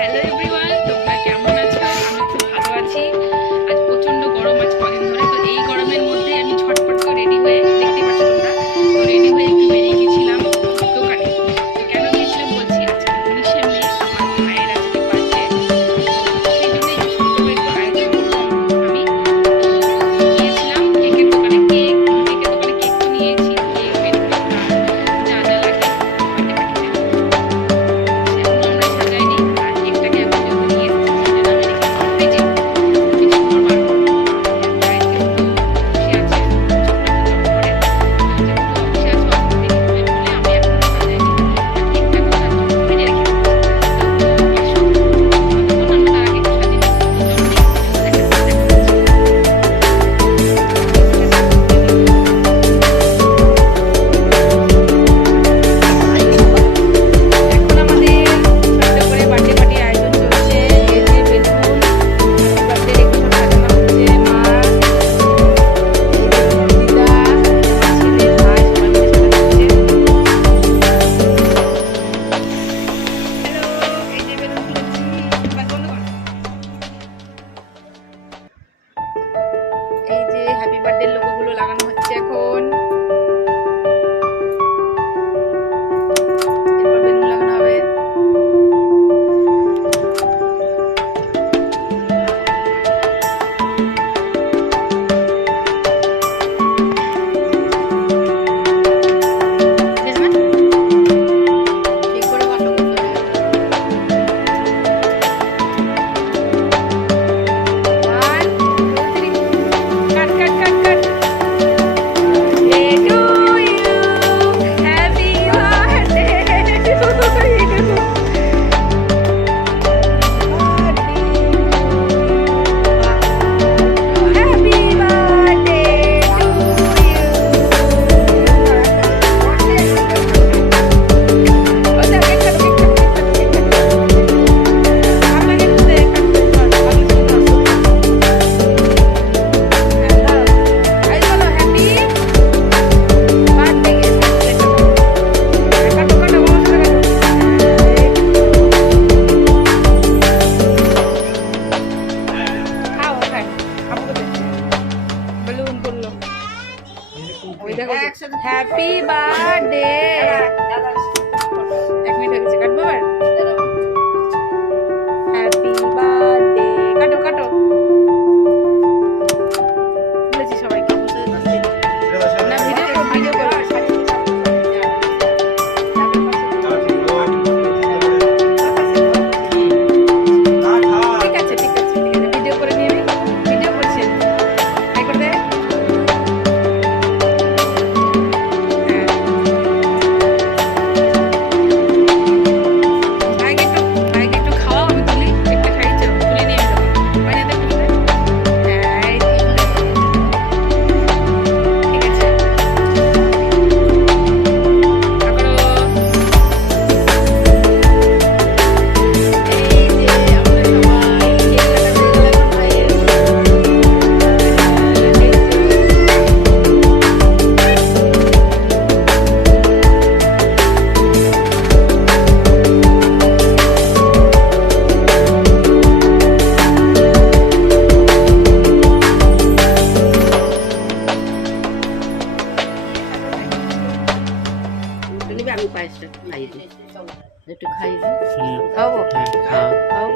Hello. ಬಡ್ಡಿ Happy birthday! পায়েসটা খাইয়ে দিই। একটু খাইয়ে দিই? খাব? হ্যাঁ, খাব?